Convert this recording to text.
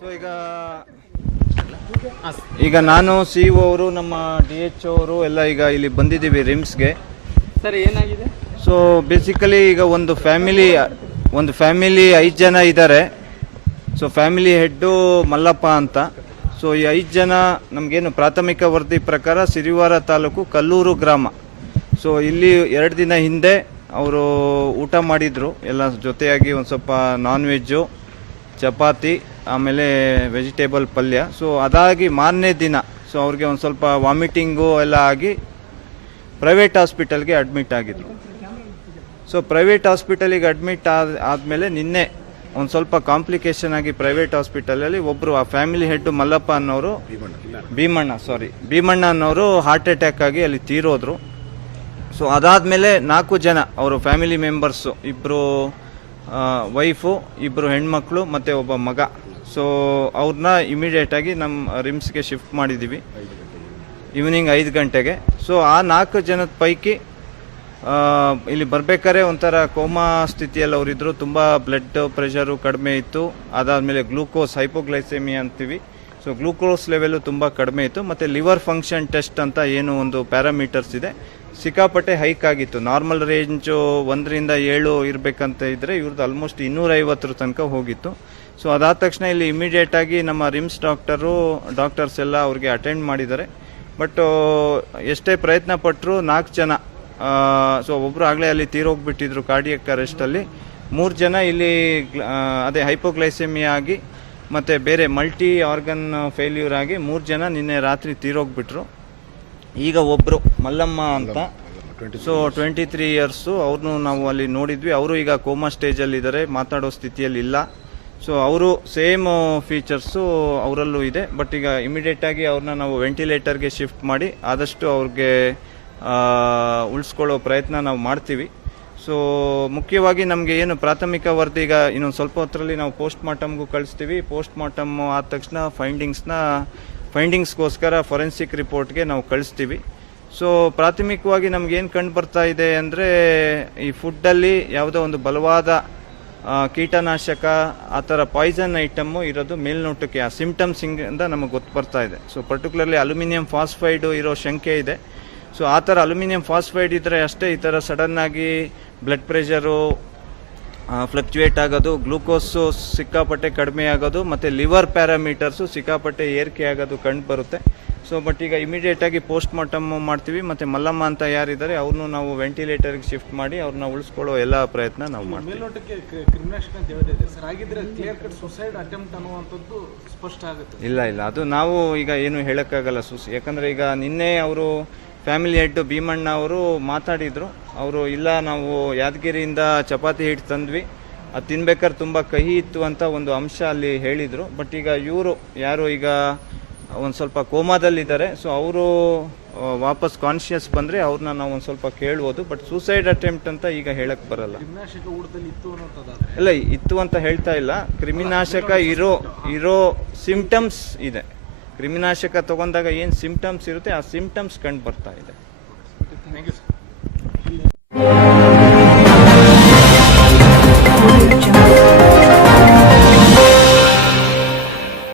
So ಈಗ ಈಗ ನಾನು ಸಿ ಒ ಅವರು ನಮ್ಮ ಡಿ ಎಚ್ ಅವರು ಎಲ್ಲ ಈಗ ಇಲ್ಲಿ ಬಂದಿದ್ದೀವಿ ರಿಮ್ಸ್ಗೆ. ಸರ್ ಏನಾಗಿದೆ? ಸೊ ಬೇಸಿಕಲಿ ಈಗ ಒಂದು ಫ್ಯಾಮಿಲಿ ಒಂದು ಫ್ಯಾಮಿಲಿ ಐದು ಜನ ಇದ್ದಾರೆ. ಸೊ ಫ್ಯಾಮಿಲಿ ಹೆಡ್ಡು ಮಲ್ಲಪ್ಪ ಅಂತ. ಸೊ ಈ ಐದು ಜನ ನಮಗೇನು ಪ್ರಾಥಮಿಕ ವರದಿ ಪ್ರಕಾರ ಸಿರಿವಾರ ತಾಲೂಕು ಕಲ್ಲೂರು ಗ್ರಾಮ. ಸೊ ಇಲ್ಲಿ ಎರಡು ದಿನ ಹಿಂದೆ ಅವರು ಊಟ ಮಾಡಿದರು. ಎಲ್ಲ ಜೊತೆಯಾಗಿ ಒಂದು ಸ್ವಲ್ಪ ನಾನ್ ವೆಜ್ಜು ಚಪಾತಿ ಆಮೇಲೆ ವೆಜಿಟೇಬಲ್ ಪಲ್ಯ. ಸೊ ಅದಾಗಿ ಮಾರನೇ ದಿನ. ಸೊ ಅವ್ರಿಗೆ ಒಂದು ಸ್ವಲ್ಪ ವಾಮಿಟಿಂಗು ಎಲ್ಲ ಆಗಿ ಪ್ರೈವೇಟ್ ಹಾಸ್ಪಿಟಲ್ಗೆ ಅಡ್ಮಿಟ್ ಆಗಿದ್ರು. ಸೊ ಪ್ರೈವೇಟ್ ಹಾಸ್ಪಿಟಲಿಗೆ ಅಡ್ಮಿಟ್ ಆದ, ಆದಮೇಲೆ ನಿನ್ನೆ ಒಂದು ಸ್ವಲ್ಪ ಕಾಂಪ್ಲಿಕೇಶನ್ ಆಗಿ ಪ್ರೈವೇಟ್ ಹಾಸ್ಪಿಟಲಲ್ಲಿ ಒಬ್ಬರು ಆ ಫ್ಯಾಮಿಲಿ ಹೆಡ್ ಮಲ್ಲಪ್ಪ ಅನ್ನೋರು, ಭೀಮಣ್ಣ ಸಾರಿ ಭೀಮಣ್ಣ ಅನ್ನೋರು ಹಾರ್ಟ್ ಅಟ್ಯಾಕ್ ಆಗಿ ಅಲ್ಲಿ ತೀರೋದ್ರು. ಸೊ ಅದಾದಮೇಲೆ ನಾಲ್ಕು ಜನ ಅವರು ಫ್ಯಾಮಿಲಿ ಮೆಂಬರ್ಸು ಇಬ್ಬರು ವೈಫು ಇಬ್ಬರು ಹೆಣ್ಮಕ್ಳು ಮತ್ತು ಒಬ್ಬ ಮಗ. ಸೊ ಅವ್ರನ್ನ ಇಮಿಡಿಯೇಟಾಗಿ ನಮ್ಮ ರಿಮ್ಸ್ಗೆ ಶಿಫ್ಟ್ ಮಾಡಿದ್ದೀವಿ ಈವ್ನಿಂಗ್ ಐದು ಗಂಟೆಗೆ. ಸೊ ಆ ನಾಲ್ಕು ಜನದ ಪೈಕಿ ಇಲ್ಲಿ ಬರಬೇಕಾದ್ರೆ ಒಂಥರ ಕೋಮಾ ಸ್ಥಿತಿಯಲ್ಲಿ ಅವರಿದ್ದರು ತುಂಬ ಬ್ಲಡ್ ಪ್ರೆಷರು ಕಡಿಮೆ ಇತ್ತು. ಅದಾದಮೇಲೆ ಗ್ಲೂಕೋಸ್ ಹೈಪೋಗ್ಲೈಸೆಮಿ ಅಂತೀವಿ. ಸೊ ಗ್ಲೂಕೋಸ್ ಲೆವೆಲು ತುಂಬ ಕಡಿಮೆ ಇತ್ತು. ಮತ್ತು ಲಿವರ್ ಫಂಕ್ಷನ್ ಟೆಸ್ಟ್ ಅಂತ ಏನು ಒಂದು ಪ್ಯಾರಾಮೀಟರ್ಸ್ ಇದೆ. ಸಿಕ್ಕಾಪಟ್ಟೆ ಹೈಕ್ ಆಗಿತ್ತು. ನಾರ್ಮಲ್ ರೇಂಜು ಒಂದರಿಂದ ಏಳು ಇರಬೇಕಂತ ಇದ್ದರೆ ಇವ್ರದ್ದು ಆಲ್ಮೋಸ್ಟ್ ಇನ್ನೂರೈವತ್ತರ ತನಕ ಹೋಗಿತ್ತು. ಸೊ ಅದಾದ ತಕ್ಷಣ ಇಲ್ಲಿ ಇಮಿಡಿಯೇಟಾಗಿ ನಮ್ಮ ರಿಮ್ಸ್ ಡಾಕ್ಟರು ಡಾಕ್ಟರ್ಸ್ ಎಲ್ಲ ಅವ್ರಿಗೆ ಅಟೆಂಡ್ ಮಾಡಿದ್ದಾರೆ. ಬಟ್ ಎಷ್ಟೇ ಪ್ರಯತ್ನ ಪಟ್ಟರು ನಾಲ್ಕು ಜನ ಸೊ ಒಬ್ಬರು ಆಗಲೇ ಅಲ್ಲಿ ತೀರೋಗ್ಬಿಟ್ಟಿದ್ರು ಕಾರ್ಡಿಯಕ್ ಅರೆಸ್ಟಲ್ಲಿ ಮೂರು ಜನ ಇಲ್ಲಿ ಅದೇ ಹೈಪೋಗ್ಲೈಸೆಮಿಯಾ ಆಗಿ, ಮತ್ತು ಬೇರೆ ಮಲ್ಟಿ ಆರ್ಗನ್ ಫೇಲ್ಯೂರ್ ಆಗಿ ಮೂರು ಜನ ನಿನ್ನೆ ರಾತ್ರಿ ತೀರೋಗ್ಬಿಟ್ರು. ಈಗ ಒಬ್ಬರು ಮಲ್ಲಮ್ಮ ಅಂತ. ಸೊ ಟ್ವೆಂಟಿ ತ್ರೀ ಇಯರ್ಸು ಅವ್ರನ್ನೂ ನಾವು ಅಲ್ಲಿ ನೋಡಿದ್ವಿ. ಅವರು ಈಗ ಕೋಮಾ ಸ್ಟೇಜಲ್ಲಿ ಇದ್ದಾರೆ ಮಾತಾಡೋ ಸ್ಥಿತಿಯಲ್ಲಿ ಇಲ್ಲ. ಸೊ ಅವರು ಸೇಮ್ ಫೀಚರ್ಸು ಅವರಲ್ಲೂ ಇದೆ. ಬಟ್ ಈಗ ಇಮಿಡಿಯೇಟಾಗಿ ಅವ್ರನ್ನ ನಾವು ವೆಂಟಿಲೇಟರ್ಗೆ ಶಿಫ್ಟ್ ಮಾಡಿ ಆದಷ್ಟು ಅವ್ರಿಗೆ ಉಳಿಸ್ಕೊಳ್ಳೋ ಪ್ರಯತ್ನ ನಾವು ಮಾಡ್ತೀವಿ. ಸೊ ಮುಖ್ಯವಾಗಿ ನಮಗೆ ಏನು ಪ್ರಾಥಮಿಕ ವರದಿ ಈಗ ಇನ್ನೊಂದು ಸ್ವಲ್ಪ ಹೊತ್ತರಲ್ಲಿ ನಾವು ಪೋಸ್ಟ್ ಮಾರ್ಟಮ್ಗೂ ಕಳಿಸ್ತೀವಿ. ಪೋಸ್ಟ್ ಮಾರ್ಟಮ್ ಆದ ತಕ್ಷಣ ಫೈಂಡಿಂಗ್ಸ್ನ ಫೈಂಡಿಂಗ್ಸ್ಗೋಸ್ಕರ ಫೊರೆನ್ಸಿಕ್ ರಿಪೋರ್ಟ್ಗೆ ನಾವು ಕಳಿಸ್ತೀವಿ. ಸೊ ಪ್ರಾಥಮಿಕವಾಗಿ ನಮಗೇನು ಕಂಡು ಬರ್ತಾ ಇದೆ ಅಂದರೆ, ಈ ಫುಡ್ಡಲ್ಲಿ ಯಾವುದೋ ಒಂದು ಬಲವಾದ ಕೀಟನಾಶಕ, ಆ ಥರ ಪಾಯ್ಸನ್ ಐಟಮ್ಮು ಇರೋದು ಮೇಲ್ನೋಟಕ್ಕೆ, ಆ ಸಿಂಪ್ಟಮ್ಸಿಂಗಿಂದ ನಮಗೆ ಗೊತ್ತು ಬರ್ತಾ ಇದೆ. ಸೊ ಪರ್ಟಿಕ್ಯುಲರ್ಲಿ ಅಲ್ಯೂಮಿನಿಯಂ ಫಾಸ್ಫೈಡು ಇರೋ ಶಂಕೆ ಇದೆ. ಸೊ ಆ ಥರ ಅಲ್ಯೂಮಿನಿಯಂ ಫಾಸ್ಫೈಡ್ ಇದ್ದರೆ ಅಷ್ಟೇ ಈ ಥರ ಸಡನ್ನಾಗಿ ಬ್ಲಡ್ ಪ್ರೆಷರು ಫ್ಲಕ್ಚುಯೇಟ್ ಆಗೋದು ಗ್ಲೂಕೋಸು ಸಿಕ್ಕಾಪಟ್ಟೆ ಕಡಿಮೆ ಆಗೋದು ಮತ್ತು ಲಿವರ್ ಪ್ಯಾರಾಮೀಟರ್ಸು ಸಿಕ್ಕಾಪಟ್ಟೆ ಏರಿಕೆ ಆಗೋದು ಕಂಡು ಬರುತ್ತೆ. ಸೊ ಬಟ್ ಈಗ ಇಮಿಡಿಯೇಟಾಗಿ ಪೋಸ್ಟ್ ಮಾರ್ಟಮ್ ಮಾಡ್ತೀವಿ ಮತ್ತು ಮಲ್ಲಮ್ಮ ಅಂತ ಯಾರಿದ್ದಾರೆ ಅವ್ರನ್ನೂ ನಾವು ವೆಂಟಿಲೇಟರ್ಗೆ ಶಿಫ್ಟ್ ಮಾಡಿ ಅವ್ರನ್ನ ಉಳಿಸ್ಕೊಳ್ಳೋ ಎಲ್ಲ ಪ್ರಯತ್ನ ನಾವು ಮಾಡ್ತೀವಿ. ಸ್ಪಷ್ಟ ಆಗುತ್ತೆ. ಇಲ್ಲ ಇಲ್ಲ ಅದು ನಾವು ಈಗ ಏನು ಹೇಳೋಕ್ಕಾಗಲ್ಲ ಸುಸ್ ಯಾಕಂದರೆ ಈಗ ನಿನ್ನೆ ಅವರು ಫ್ಯಾಮಿಲಿ ಹೆಡ್ ಭೀಮಣ್ಣ ಅವರು ಮಾತಾಡಿದರು. ಅವರು ಇಲ್ಲ ನಾವು ಯಾದಗಿರಿಯಿಂದ ಚಪಾತಿ ಹಿಟ್ಟು ತಂದ್ವಿ. ಅದು ತಿನ್ಬೇಕಾದ್ರೆ ತುಂಬ ಕಹಿ ಇತ್ತು ಅಂತ ಒಂದು ಅಂಶ ಅಲ್ಲಿ ಹೇಳಿದರು. ಬಟ್ ಈಗ ಇವರು ಯಾರು ಈಗ ಒಂದು ಸ್ವಲ್ಪ ಕೋಮಾದಲ್ಲಿದ್ದಾರೆ. ಸೊ ಅವರು ವಾಪಸ್ ಕಾನ್ಷಿಯಸ್ ಬಂದರೆ ಅವ್ರನ್ನ ನಾವು ಒಂದು ಸ್ವಲ್ಪ ಕೇಳ್ಬೋದು. ಬಟ್ ಸೂಸೈಡ್ ಅಟೆಂಪ್ಟ್ ಅಂತ ಈಗ ಹೇಳಕ್ಕೆ ಬರಲ್ಲ. ಇಲ್ಲ ಇತ್ತು ಅಂತ ಹೇಳ್ತಾ ಇಲ್ಲ. ಕ್ರಿಮಿನಾಶಕ ಇರೋ ಇರೋ ಸಿಂಪ್ಟಮ್ಸ್ ಇದೆ. ಕ್ರಿಮಿನಾಶಕ ತಗೊಂಡಾಗ ಏನು ಸಿಂಪ್ಟಮ್ಸ್ ಇರುತ್ತೆ ಆ ಸಿಂಪ್ಟಮ್ಸ್ ಕಂಡು ಬರ್ತಾ ಇದೆ. Thank you sir